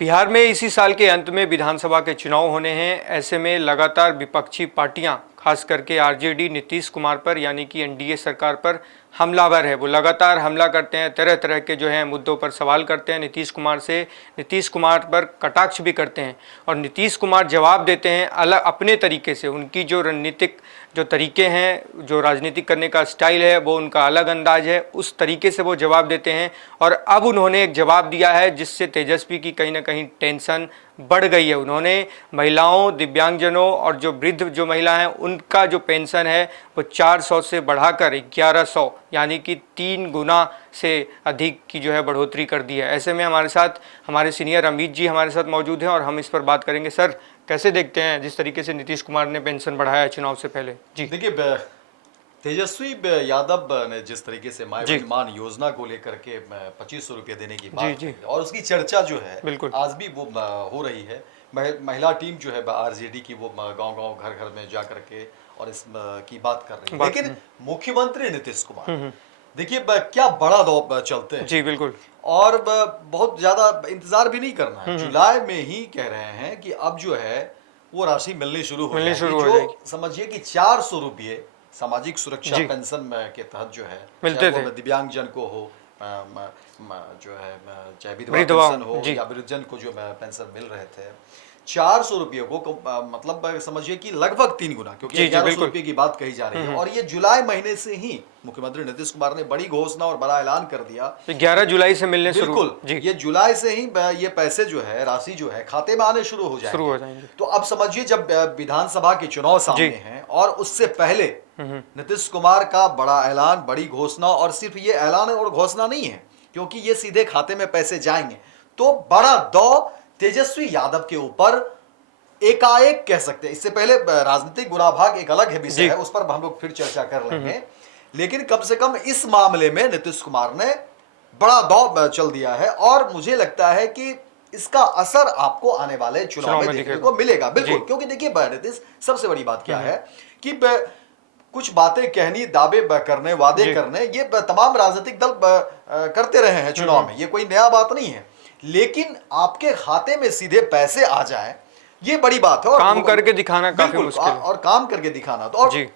बिहार में इसी साल के अंत में विधानसभा के चुनाव होने हैं। ऐसे में लगातार विपक्षी पार्टियां, खास करके आरजेडी नीतीश कुमार पर यानी कि एनडीए सरकार पर हमलावर है। वो लगातार हमला करते हैं, तरह तरह के जो हैं मुद्दों पर सवाल करते हैं नीतीश कुमार से, नीतीश कुमार पर कटाक्ष भी करते हैं और नीतीश कुमार जवाब देते हैं अलग अपने तरीके से। उनकी जो रणनीतिक जो तरीके हैं, जो राजनीतिक करने का स्टाइल है, वो उनका अलग अंदाज है, उस तरीके से वो जवाब देते हैं। और अब उन्होंने एक जवाब दिया है जिससे तेजस्वी की कहीं ना कहीं टेंशन बढ़ गई है। उन्होंने महिलाओं, दिव्यांगजनों और जो वृद्ध जो महिला हैं उनका जो पेंशन है वो 400 से बढ़ाकर 1100 यानी कि 3 गुना से अधिक की जो है बढ़ोतरी कर दी है। ऐसे में हमारे साथ हमारे सीनियर अमित जी हमारे साथ मौजूद हैं और हम इस पर बात करेंगे। सर, कैसे देखते हैं जिस तरीके से नीतीश कुमार ने पेंशन बढ़ाया है चुनाव से पहले? जी देखिए, तेजस्वी यादव ने जिस तरीके से माई बहन मान योजना को लेकर के 2500 रुपये देने की बात की और उसकी चर्चा जो है बिल्कुल आज भी वो हो रही है। महिला टीम जो है आरजेडी की वो गांव-गांव घर-घर में जा करके और इस की बात कर रही है। लेकिन मुख्यमंत्री नीतीश कुमार देखिए क्या बड़ा दौर चलते हैं। जी बिल्कुल। और बहुत ज्यादा इंतजार भी नहीं करना है। जुलाई में ही कह रहे हैं कि अब जो है वो राशि मिलनी शुरू हो जाएगी। जो समझिए कि 400 रुपये सामाजिक सुरक्षा पेंशन के तहत जो है मिलते थे, दिव्यांगजन को हो, जो है चाहे विधवा पेंशन हो या वृद्धजन को जो पेंशन मिल रहे थे, 400 रुपये को मतलब समझिए कि लगभग 3 गुना, क्योंकि 1100 रुपये की बात कही जा रही है। और ये जुलाई महीने से ही मुख्यमंत्री नीतीश कुमार ने बड़ी घोषणा और बड़ा ऐलान कर दिया 11 जुलाई से मिलने बिल्कुल ये जुलाई से ही ये पैसे जो है, राशि जो है खाते में आने शुरू हो जाएंगे। तो अब समझिए जब विधानसभा के चुनाव सामने हैं और उससे पहले नीतीश कुमार का बड़ा ऐलान, बड़ी घोषणा, और सिर्फ ये ऐलान और घोषणा नहीं है क्योंकि ये सीधे खाते में पैसे जाएंगे, तो बड़ा दौर तेजस्वी यादव के ऊपर एकाएक कह सकते हैं। इससे पहले राजनीतिक गुनाभाग एक अलग है विषय है, उस पर हम लोग फिर चर्चा कर लेंगे। लेकिन कम से कम इस मामले में नीतीश कुमार ने बड़ा दौर चल दिया है और मुझे लगता है कि इसका असर आपको आने वाले चुनाव में देखने को मिलेगा। बिल्कुल, क्योंकि देखिए नीतीश, सबसे बड़ी बात क्या है कि कुछ बातें कहनी, दावे करने, वादे करने, ये तमाम राजनीतिक दल करते रहे हैं चुनाव में, ये कोई नया बात नहीं है। लेकिन आपके खाते में सीधे पैसे आ जाए, ये बड़ी बात है। और काम करके दिखाना काफी मुश्किल है। और काम करके दिखाना तो, और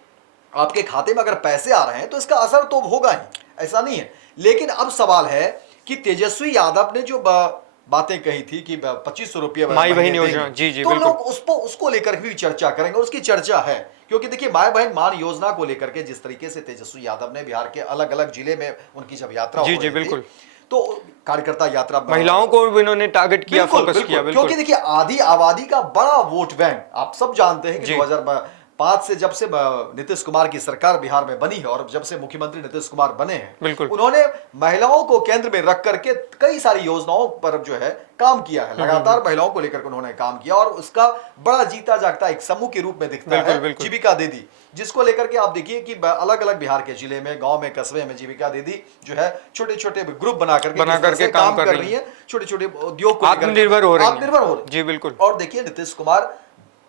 आपके खाते में अगर पैसे आ रहे हैं तो इसका असर तो होगा ही, ऐसा नहीं है। लेकिन अब सवाल है कि तेजस्वी यादव ने जो बातें कही थी कि 2500 रुपये माई बहन योजना, तो लोग उसको लेकर भी चर्चा करेंगे और उसकी चर्चा है। क्योंकि देखिए माई बहन मान योजना को लेकर के जिस तरीके से तेजस्वी यादव ने बिहार के अलग अलग जिले में उनकी जब यात्रा हो रही थी, तो कार्यकर्ता यात्रा, महिलाओं को इन्होंने टारगेट किया, फोकस किया। क्योंकि देखिए आधी आबादी का बड़ा वोट बैंक आप सब जानते हैं कि 2005 से जब से नीतीश कुमार की सरकार बिहार में बनी है और जब से मुख्यमंत्री नीतीश कुमार बने हैं, उन्होंने महिलाओं को केंद्र में रख करके कई सारी योजनाओं पर जो है काम किया है। लगातार महिलाओं को लेकर उन्होंने काम किया और उसका बड़ा जीता जागता एक समूह के रूप में दिखता है जीविका दीदी, जिसको लेकर के आप देखिए कि अलग अलग बिहार के जिले में, गांव में, कस्बे में जीविका दीदी जो है छोटे छोटे ग्रुप बना करके काम कर रही है, छोटे छोटे उद्योग को आत्मनिर्भर हो रही है। जी बिल्कुल। और देखिए नीतीश कुमार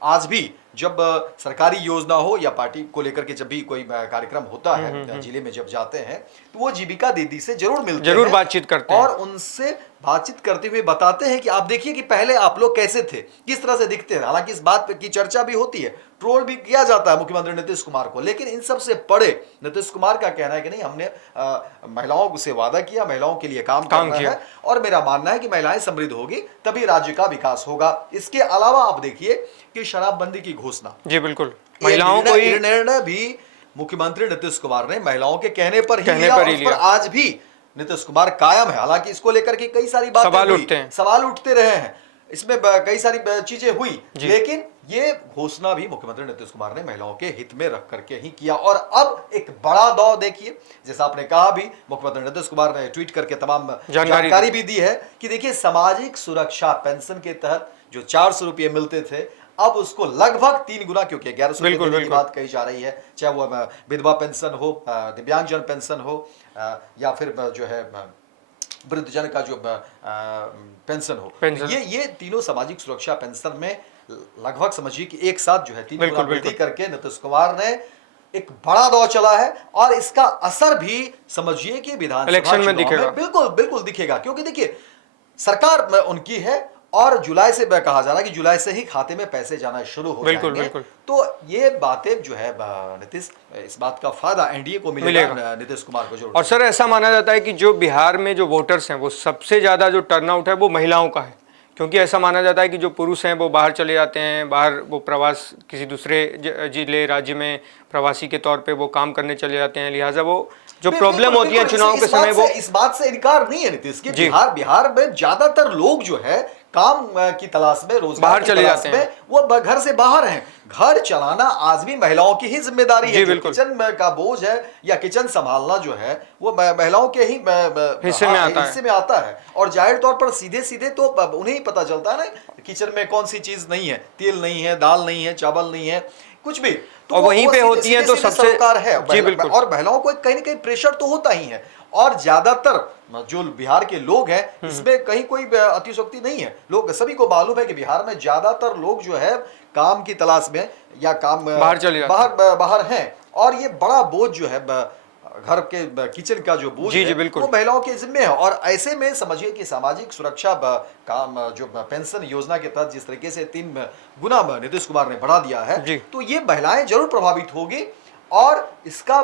आज भी जब सरकारी योजना हो या पार्टी को लेकर के जब भी कोई कार्यक्रम होता है, जिले में जब जाते हैं, तो वो जीविका दीदी से जरूर मिलते हैं, जरूर बातचीत करते हैं और उनसे बातचीत करते हुए बताते हैं कि आप देखिए कि पहले आप लोग कैसे थे, किस तरह से दिखते हैं। हालांकि इस बात की चर्चा भी होती है, ट्रोल भी किया जाता है मुख्यमंत्री नीतीश कुमार को, लेकिन इन सब से परे नीतीश कुमार का कहना है कि नहीं, हमने महिलाओं से वादा किया, महिलाओं के लिए काम करना है और मेरा मानना है कि महिलाएं समृद्ध होगी तभी राज्य का विकास होगा। इसके अलावा आप देखिए कि शराबबंदी की घोषणा, जी बिल्कुल, महिलाओं को निर्णय भी मुख्यमंत्री नीतीश कुमार ने महिलाओं के कहने पर ही लिया। आज भी नीतीश कुमार कायम है। हालांकि इसको लेकर के कई सारी बातें सवाल उठते रहे हैं, इसमें कई सारी चीजें हुई, लेकिन ये घोषणा भी मुख्यमंत्री नीतीश कुमार ने महिलाओं के हित में रख करके ही किया। और अब एक बड़ा दौर देखिए, जैसा आपने कहा भी, मुख्यमंत्री नीतीश कुमार ने ट्वीट करके तमाम जानकारी भी दी है कि देखिए सामाजिक सुरक्षा पेंशन के तहत जो 400 रुपये मिलते थे, अब उसको लगभग 3 गुना, क्योंकि 1100 रुपये की बात कही जा रही है, चाहे वो विधवा पेंशन हो, दिव्यांगजन पेंशन हो, या फिर जो है वृद्धजन का जो पेंशन हो, ये तीनों सामाजिक सुरक्षा पेंशन में लगभग समझिए कि एक साथ जो है 3 गुना वृद्धि करके नीतीश कुमार ने एक बड़ा दौर चला है। और इसका असर भी समझिए कि विधानसभा इलेक्शन में दिखेगा, बिल्कुल दिखेगा। क्योंकि देखिए सरकार उनकी है और जुलाई से कहा जा रहा है कि जुलाई से ही खाते में पैसे जाना शुरू हो बिल्कुल जाएंगे। बिल्कुल। तो ये बातें जो है नीतीश, इस बात का फायदा एनडीए को मिलेगा, नीतीश कुमार को जरूर। और सर ऐसा माना जाता है कि जो बिहार में जो वोटर्स हैं वो सबसे ज़्यादा जो टर्नआउट है वो महिलाओं का है, क्योंकि ऐसा माना जाता है कि जो पुरुष हैं वो बाहर चले जाते हैं, बाहर वो प्रवास किसी दूसरे जिले राज्य में प्रवासी के तौर पे वो काम करने चले जाते हैं, लिहाजा वो जो प्रॉब्लम होती है चुनाव के समय वो इस बात से इनकार नहीं है नीतीश कि बिहार में ज्यादातर लोग जो है काम की तलाश में, रोजगार बाहर की चले तलाश जाते में हैं, वो घर से बाहर हैं। घर चलाना आज भी महिलाओं की ही जिम्मेदारी है। किचन का बोझ है या किचन संभालना जो है वो महिलाओं के ही हिस्से में आता है। और जाहिर तौर पर सीधे सीधे तो उन्हें ही पता चलता है ना किचन में कौन सी चीज नहीं है, तेल नहीं है, दाल नहीं है, चावल नहीं है, कुछ भी, तो और वहीं पे होती है तो सबसे है। जी बिल्कुल। और महिलाओं को कहीं ना कहीं प्रेशर तो होता ही है। और ज्यादातर जो बिहार के लोग हैं इसमें कहीं कोई अतिशयोक्ति नहीं है। लोग सभी को मालूम है कि बिहार में ज्यादातर लोग जो है काम की तलाश में या काम बाहर हैं। और ये बड़ा बोझ जो है घर के किचन का जो बोझ है वो महिलाओं के जिम्मे है। और ऐसे में समझिए कि सामाजिक सुरक्षा काम जो पेंशन योजना के तहत जिस तरीके से 3 गुना नीतीश कुमार ने बढ़ा दिया है, तो ये महिलाएं जरूर प्रभावित होगी और इसका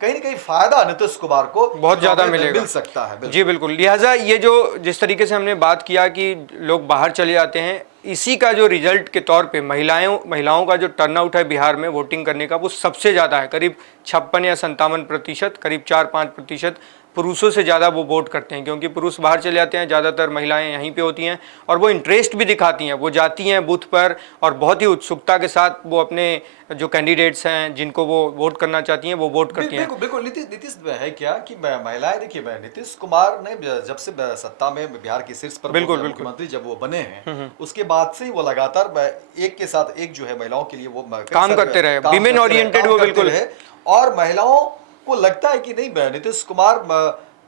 कहीं ना कहीं फायदा नीतीश कुमार को बहुत ज्यादा मिल सकता है। जी बिल्कुल। लिहाजा ये जो जिस तरीके से हमने बात किया कि लोग बाहर चले जाते हैं, इसी का जो रिजल्ट के तौर पे महिलाओं का जो टर्नआउट है बिहार में वोटिंग करने का वो सबसे ज़्यादा है, करीब 56 या 57%, करीब 4-5% पुरुषों से ज़्यादा वो वोट करते हैं, क्योंकि पुरुष बाहर चले जाते हैं, ज़्यादातर महिलाएं यहीं पे होती हैं और वो इंटरेस्ट भी दिखाती हैं, वो जाती हैं बूथ पर और बहुत ही उत्सुकता के साथ वो अपने जो कैंडिडेट्स हैं जिनको वो वोट करना चाहती हैं वो वोट करती हैं। बिल्कुल। नीतीश है क्या कि महिलाएं, देखिए नीतीश कुमार ने जब से सत्ता में बिहार के शीर्ष पर मुख्यमंत्री जब वो बने हैं उसके बाद से वो लगातार एक के साथ एक जो है महिलाओं के लिए वो काम करते रहे, विमेन ओरिएंटेड वो बिल्कुल है। और महिलाओं को लगता है कि नहीं नीतीश कुमार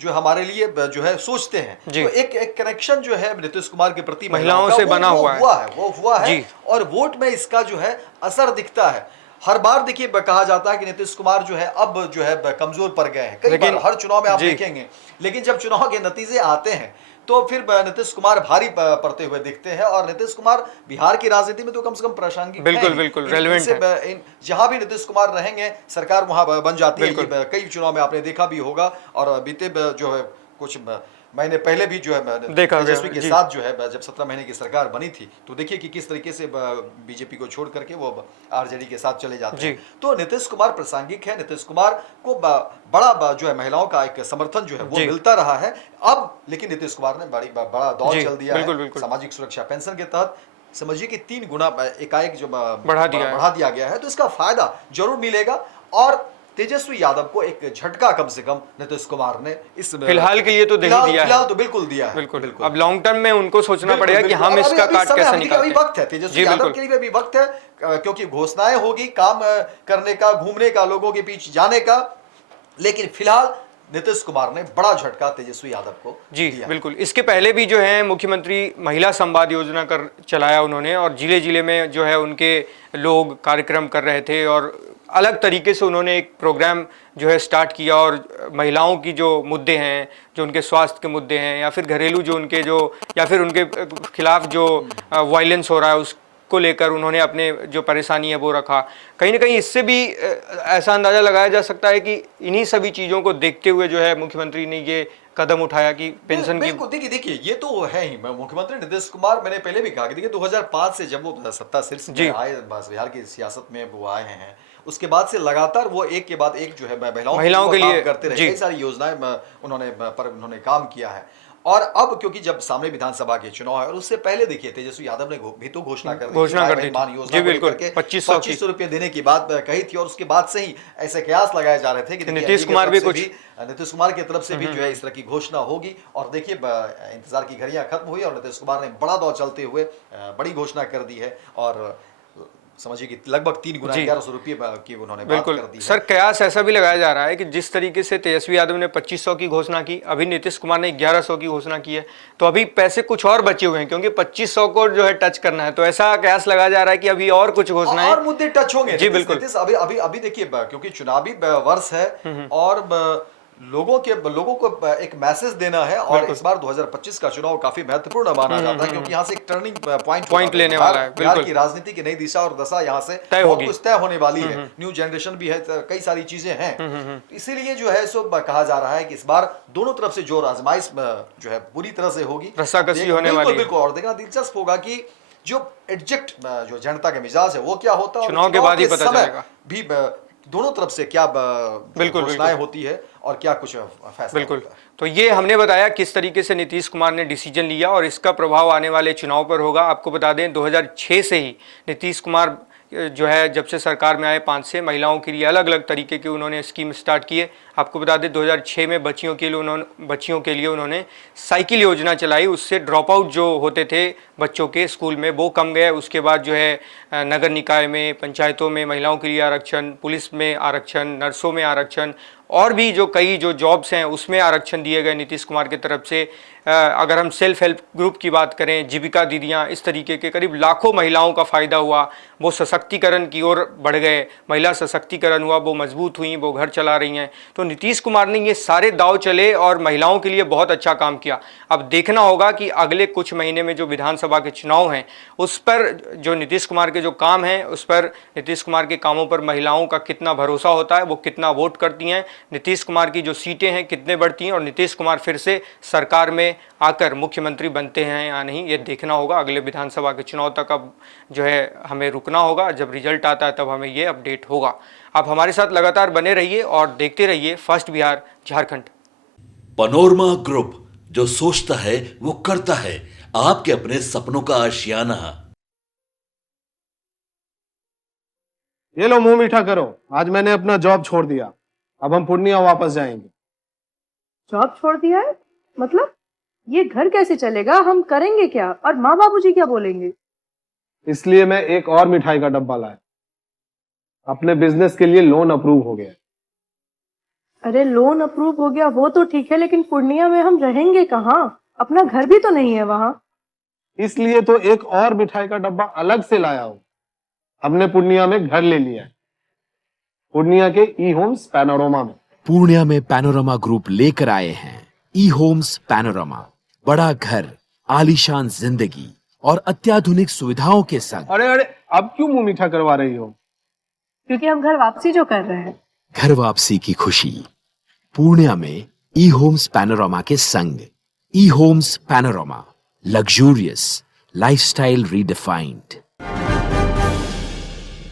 जो हमारे लिए जो है सोचते हैं, तो एक कनेक्शन जो है नीतीश कुमार के प्रति महिलाओं से बना हुआ है और वोट में इसका जो है असर दिखता है। हर बार देखिए कहा जाता है कि नीतीश कुमार जो है अब जो है कमजोर पड़ गए हैं, कई बार हर चुनाव में आप देखेंगे, लेकिन जब चुनाव के नतीजे आते हैं तो फिर नीतीश कुमार भारी पड़ते हुए दिखते हैं। और नीतीश कुमार बिहार की राजनीति में तो कम से कम प्रासंगिक बिल्कुल रेलेवेंट है। जहां भी नीतीश कुमार रहेंगे सरकार वहां बन जाती है। कई चुनाव में आपने देखा भी होगा और बीते जो है कुछ महीने पहले भी जो है तेजस्वी के साथ जो है जब 17 महीने की सरकार बनी थी तो देखिए कि किस तरीके से बीजेपी को छोड़ करके वो आरजेडी के साथ चले जाते हैं। तो नीतीश कुमार प्रासंगिक है, नीतीश कुमार को बड़ा जो है महिलाओं का एक समर्थन जो है वो मिलता रहा है अब। लेकिन नीतीश कुमार ने बड़ा दौर चल दिया है सामाजिक सुरक्षा पेंशन के तहत, समझिए कि 3 गुना एकाएक जो बढ़ा दिया गया है, तो इसका फायदा जरूर मिलेगा। और तेजस्वी यादव को एक झटका कम से कम नीतीश कुमार ने इस फिलहाल के लिए तो फिलहाल तो बिल्कुल दिया है। बिल्कुल। अब लॉन्ग टर्म में उनको सोचना पड़ेगा कि हम इसका काट कैसे निकालते हैं। अभी वक्त है तेजस्वी यादव के लिए, अभी वक्त है क्योंकि घोषणाएं होगी काम करने का, घूमने का, लोगों के बीच जाने का, लेकिन फिलहाल नीतीश कुमार ने बड़ा झटका तेजस्वी यादव को दिया। बिल्कुल। इसके पहले भी जो है मुख्यमंत्री महिला संवाद योजना कर चलाया उन्होंने और जिले जिले में जो है उनके लोग कार्यक्रम कर रहे थे और अलग तरीके से उन्होंने एक प्रोग्राम जो है स्टार्ट किया और महिलाओं की जो मुद्दे हैं, जो उनके स्वास्थ्य के मुद्दे हैं या फिर घरेलू जो उनके जो या फिर उनके खिलाफ जो वायलेंस हो रहा है उसको लेकर उन्होंने अपने जो परेशानी है वो रखा। कहीं ना कहीं इससे भी ऐसा अंदाज़ा लगाया जा सकता है कि इन्हीं सभी चीज़ों को देखते हुए जो है मुख्यमंत्री ने ये कदम उठाया कि पेंशन की। देखिए ये तो है ही, मुख्यमंत्री नीतीश कुमार, मैंने पहले भी कहा कि देखिए 2005 से जब वो सत्ता शीर्ष में आए, बिहार की सियासत में वो आए हैं, उसके बाद से लगातार वो एक के बाद एक जो है महिलाओं के लिए करते रहे, कई सारी योजनाएं उन्होंने काम किया है। और अब क्योंकि जब सामने विधानसभा के चुनाव है और उससे पहले देखिए तेजस्वी यादव ने भी तो घोषणा कर दी 2500 रुपए देने की बात कही थी और उसके बाद से ही ऐसे कयास लगाए जा रहे थे कि नीतीश कुमार की तरफ से भी जो है इस तरह की घोषणा होगी। और देखिए इंतजार की घड़ियां खत्म हुई और नीतीश कुमार ने बड़ा दौर चलते हुए बड़ी घोषणा कर दी है और समझिए कि लगभग 3 गुना 1100 रुपये की उन्होंने बात कर दी है। सर कयास ऐसा भी लगाया जा रहा है कि जिस तरीके से तेजस्वी यादव ने 2500 की घोषणा की, अभी नीतीश कुमार ने 1100 की घोषणा की है, तो अभी पैसे कुछ और बचे हुए हैं क्योंकि 2500 को जो है टच करना है, तो ऐसा कयास लगाया जा रहा है कि अभी और कुछ घोषणाएं और मुद्दे टच होंगे। जी बिल्कुल। अभी देखिए क्योंकि चुनावी वर्ष है और लोगों को एक मैसेज देना है। और इस बार 2025 का चुनाव काफी महत्वपूर्ण माना जाता है, क्योंकि यहाँ से एक टर्निंग पॉइंट लेने वाला है। बिहार की राजनीति की नई दिशा और दशा यहाँ से बहुत कुछ तय होने वाली है। न्यू जनरेशन भी है, कई सारी चीजें हैं। इसीलिए जो है सो कहा जा रहा है कि इस बार दोनों तरफ से जोर आजमाइश जो है पूरी तरह से होगी, रस्साकसी होने वाली है। बिल्कुल। और देखना दिलचस्प होगा कि जो एडजेक्ट जो जनता के मिजाज है वो क्या होता है, चुनाव के बाद ही पता चलेगा भी दोनों तरफ से क्या घोषणाएं होती है और क्या कुछ फैसला। बिल्कुल। तो ये हमने बताया किस तरीके से नीतीश कुमार ने डिसीजन लिया और इसका प्रभाव आने वाले चुनाव पर होगा। आपको बता दें 2006 से ही नीतीश कुमार जो है जब से सरकार में आए 5 से महिलाओं के लिए अलग अलग तरीके के उन्होंने स्कीम स्टार्ट किए। आपको बता दें 2006 में बच्चियों के लिए उन्होंने साइकिल योजना चलाई। उससे ड्रॉप आउट जो होते थे बच्चों के स्कूल में वो कम गए। उसके बाद जो है नगर निकाय में, पंचायतों में महिलाओं के लिए आरक्षण, पुलिस में आरक्षण, नर्सों में आरक्षण और भी जो कई जो जॉब्स हैं उसमें आरक्षण दिए गए नीतीश कुमार की तरफ से। अगर हम सेल्फ हेल्प ग्रुप की बात करें, जीविका दीदियाँ, इस तरीके के करीब लाखों महिलाओं का फ़ायदा हुआ। वो सशक्तिकरण की ओर बढ़ गए, महिला सशक्तिकरण हुआ, वो मजबूत हुई, वो घर चला रही हैं। तो नीतीश कुमार ने ये सारे दाव चले और महिलाओं के लिए बहुत अच्छा काम किया। अब देखना होगा कि अगले कुछ महीने में जो विधानसभा के चुनाव हैं उस पर जो नीतीश कुमार के जो काम हैं उस पर नीतीश कुमार के कामों पर महिलाओं का कितना भरोसा होता है, वो कितना वोट करती हैं, नीतीश कुमार की जो सीटें हैं कितने बढ़ती हैं और नीतीश कुमार फिर से सरकार में आकर मुख्यमंत्री बनते हैं या नहीं, ये देखना होगा। अगले विधानसभा के चुनाव तक अब जो है हमें रुकना होगा। जब रिजल्ट आता है तब हमें ये अपडेट होगा। आप हमारे साथ लगातार बने रहिए और देखते रहिए first Bihar Jharkhand. Panorama group, जो सोचता है वो करता है। आपके अपने सपनों का आशियाना। ये लो मुंह मीठा करो, आज मैंने अपना जॉब छोड़ दिया। अब हम पूर्णिया वापस जाएंगे। जॉब छोड़ दिया है? मतलब ये घर कैसे चलेगा? हम करेंगे क्या? और माँ बाबूजी क्या बोलेंगे? इसलिए मैं एक और मिठाई का डब्बा लाया। अपने बिजनेस के लिए लोन अप्रूव हो गया। अरे लोन अप्रूव हो गया वो तो ठीक है, लेकिन पूर्णिया में हम रहेंगे कहाँ? अपना घर भी तो नहीं है वहाँ। इसलिए तो एक और मिठाई का डब्बा अलग से लाया हूँ। हमने पूर्णिया में घर ले लिया है, पूर्णिया के ई होम्स पैनोरमा में। पूर्णिया में पैनोरमा ग्रुप लेकर आए हैं ई होम्स पैनोरमा। बड़ा घर, आलीशान जिंदगी और अत्याधुनिक सुविधाओं के संग। अरे अब क्यों मुंह मीठा करवा रही हो? क्योंकि हम घर वापसी जो कर रहे हैं। घर वापसी की खुशी पूर्णिया में ई होम्स पैनोरमा के संग। E Homes Panorama, luxurious lifestyle redefined.